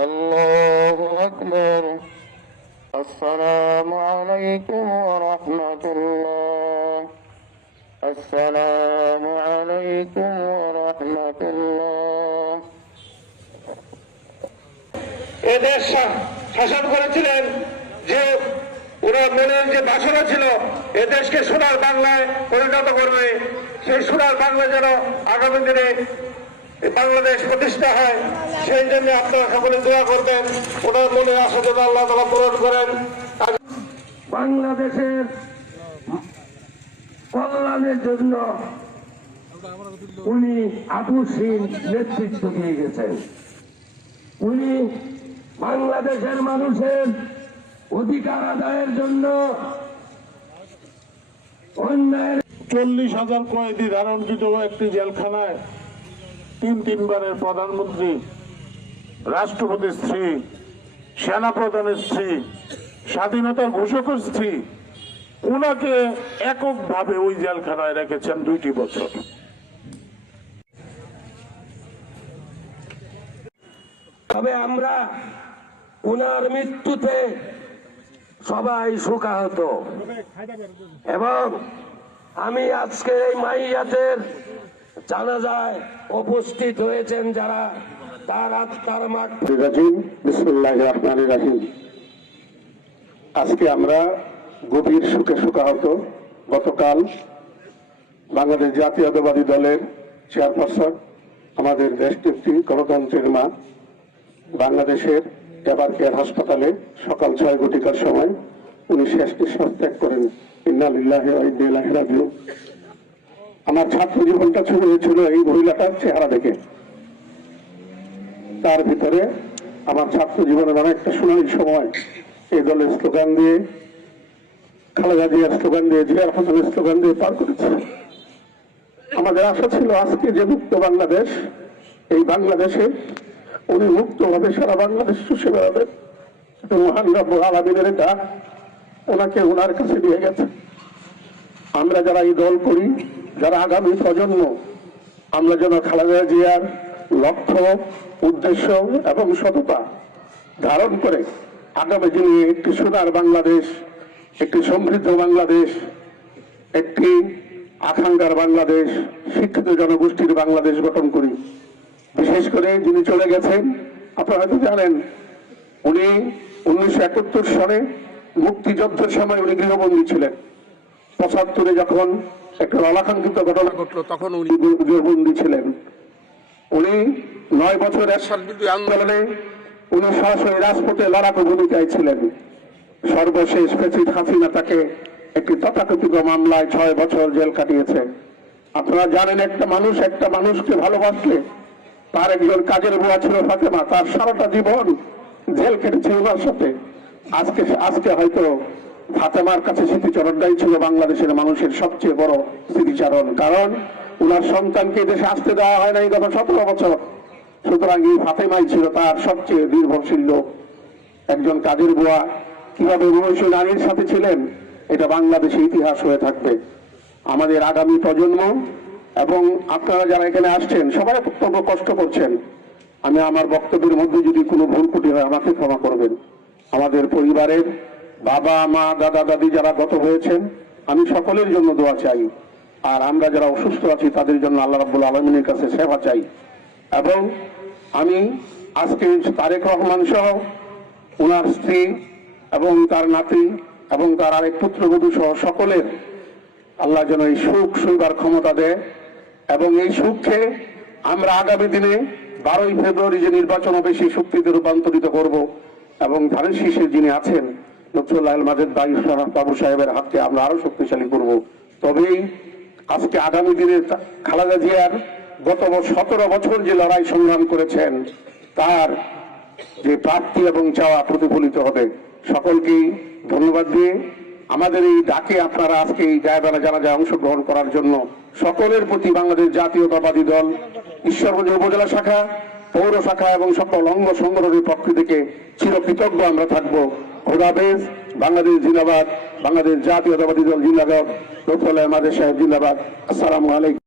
الله أكبر السلام عليكم ورحمة الله السلام عليكم ورحمة الله এদেশ শাসন করেছিলেন যে ওরা মনের যে বাসনা ছিল এদেশকে সোনার বাংলায় পরিণত করবে, সেই সোনার বাংলা যেন আগামী দিনে বাংলাদেশ প্রতিষ্ঠা হয়, সেই জন্য আপনারা সকলে দোয়া করবেন। ওনার মনের আশা যেন আল্লাহ তাআলা পূরণ করেন। বাংলাদেশের কল্যাণের জন্য উনি আপসহীন নেতৃত্ব দিয়ে গেছেন। উনি বাংলাদেশের মানুষের অধিকার আদায়ের জন্য অন্যায়ের 40,000 কয়েদি ধারণকৃত একটি জেলখানায় তিনবারের প্রধানমন্ত্রী, রাষ্ট্রপতির স্ত্রী, সেনাপ্রধানের স্ত্রী, স্বাধীনতার ঘোষকের স্ত্রী, ওনাকে এককভাবে ওই জেলখানায় রেখেছেন 2 বছর। তবে আমরা উনার মৃত্যুতে সবাই শোকাহত, এবং আমি আজকে এই মাইয়াতের জানাজায় উপস্থিত হয়েছেন যারা, তার আত্মার মাগ। বিসমিল্লাহির রহমানির রহিম। আজকে আমরা গভীর শোকে শোকাহত। গতকাল বাংলাদেশ জাতীয়তাবাদী দলের চেয়ারপারসন, আমাদের দেশনেত্রী, গণতন্ত্রের মা, বাংলাদেশের এবার কেয়ার হাসপাতালে সকাল 6 ঘটিকার সময় উনি শেষ নিঃশ্বাস ত্যাগ করেন। ইন্না লিল্লাহি ওয়া ইন্না ইলাইহি রাজিউন। আমার ছাত্র জীবনটা শুরু হয়েছিল এই মহিলাটার চেহারা দেখে। তার ভিতরে আমার ছাত্র জীবনের অনেকটা সোনালী সময় এই দলের স্লোগান দিয়ে, খালেদা জিয়ার স্লোগান দিয়ে, জিয়ার হাসানের স্লোগান দিয়ে পার করেছে। আমাদের আশা ছিল আজকে যে মুক্ত বাংলাদেশ, এই বাংলাদেশে উনি মুক্তভাবে সারা বাংলাদেশ চষে বেড়াবেন। মহান রব্বুল আলামিনের এটা ওনাকে ওনার কাছে দিয়ে গেছে। আমরা যারা এই দল করি, যারা আগামী প্রজন্ম, আমরা যেন খালেদা জিয়ার লক্ষ্য, উদ্দেশ্য এবং সততা ধারণ করে আগামী দিনে একটি সোনার বাংলাদেশ, একটি সমৃদ্ধ বাংলাদেশ, একটি আকাঙ্ক্ষার বাংলাদেশ, শিক্ষিত জনগোষ্ঠীর বাংলাদেশ গঠন করি। বিশেষ করে যিনি চলে গেছেন, আপনারা হয়তো জানেন, উনি 1971 সালে মুক্তিযুদ্ধের সময় উনি গৃহবন্দী ছিলেন। 75-এ যখন একটা অনাকাঙ্ক্ষিত ঘটনা ঘটলো তখন উনি গৃহবন্দী ছিলেন। উনি 9 বছর এরশাদ আন্দোলনে উনি সরাসরি রাজপথে লড়াকু ভূমিকায় ছিলেন। সর্বশেষ প্রেসিডেন্ট হাসিনা তাকে একটি তথাকথিত মামলায় 6 বছর জেল কাটিয়েছে। আপনারা জানেন, একটা মানুষকে ভালোবাসলে, তার একজন কাজের বুয়া ছিল ফাতেমা, তার সারাটা জীবন জেল কেটেছে ওনার সাথে। আজকে হয়তো ফাতেমার কাছে স্মৃতিচারণটাই ছিল বাংলাদেশের মানুষের সবচেয়ে বড় স্মৃতিচারণ, কারণ ওনার সন্তানকে দেশে আসতে দেওয়া হয় নাই গত 17 বছর। সুতরাং এই ফাতেমাই ছিল তার সবচেয়ে নির্ভরশীল লোক। একজন কাজের বুয়া কিভাবে মহিষী নারীর সাথে ছিলেন, এটা বাংলাদেশে ইতিহাস হয়ে থাকবে। আমাদের আগামী প্রজন্ম এবং আপনারা যারা এখানে আসছেন সবাই অত্যন্ত কষ্ট করছেন। আমি আমার বক্তব্যের মধ্যে যদি কোনো ভুল ত্রুটি হয় আমাকে ক্ষমা করবেন। আমাদের পরিবারের বাবা, মা, দাদা, দাদি যারা গত হয়েছেন, আমি সকলের জন্য দোয়া চাই। আর আমরা যারা অসুস্থ আছি তাদের জন্য আল্লাহ রাব্বুল আলামিনের কাছে সেবা চাই। এবং আমি আজকে তারেক রহমান সহ ওনার স্ত্রী এবং তার নাতি এবং তার আরেক পুত্রবধূ সহ সকলের আল্লাহ যেন এই সুখ সইবার ক্ষমতা দেয়, এবং এই সুখকে আমরা আগামী দিনে 12ই ফেব্রুয়ারি যে নির্বাচন হবে সেই শক্তিতে রূপান্তরিত করব, এবং ধানের শীর্ষে যিনি আছেন লুৎফুল্লাহ মাজেদ বাবু সাহেবের হাতকে আমরা আরো শক্তিশালী করব। তবেই আজকে আগামী দিনে খালেদা জিয়ার গত 17 বছর যে লড়াই সংগ্রাম করেছেন তার যে প্রাপ্তি এবং চাওয়া প্রতিফলিত হবে। সকলকেই ধন্যবাদ দিয়ে আমাদের এই ডাকে আপনারা আজকে এই গায়েবানা জানাজায় অংশগ্রহণ করার জন্য সকলের প্রতি বাংলাদেশ জাতীয়তাবাদী দল ঈশ্বরগঞ্জ উপজেলা শাখা, পৌর শাখা এবং সকল অঙ্গ সংগঠনের পক্ষ থেকে চিরকৃতজ্ঞ আমরা থাকবো। খোদা হাফেজ। বাংলাদেশ জিন্দাবাদ, বাংলাদেশ জাতীয়তাবাদী দল জিন্দাবাদ, লুৎফুল্লাহ মাজেদ সাহেব জিন্দাবাদ। আসসালামু আলাইকুম।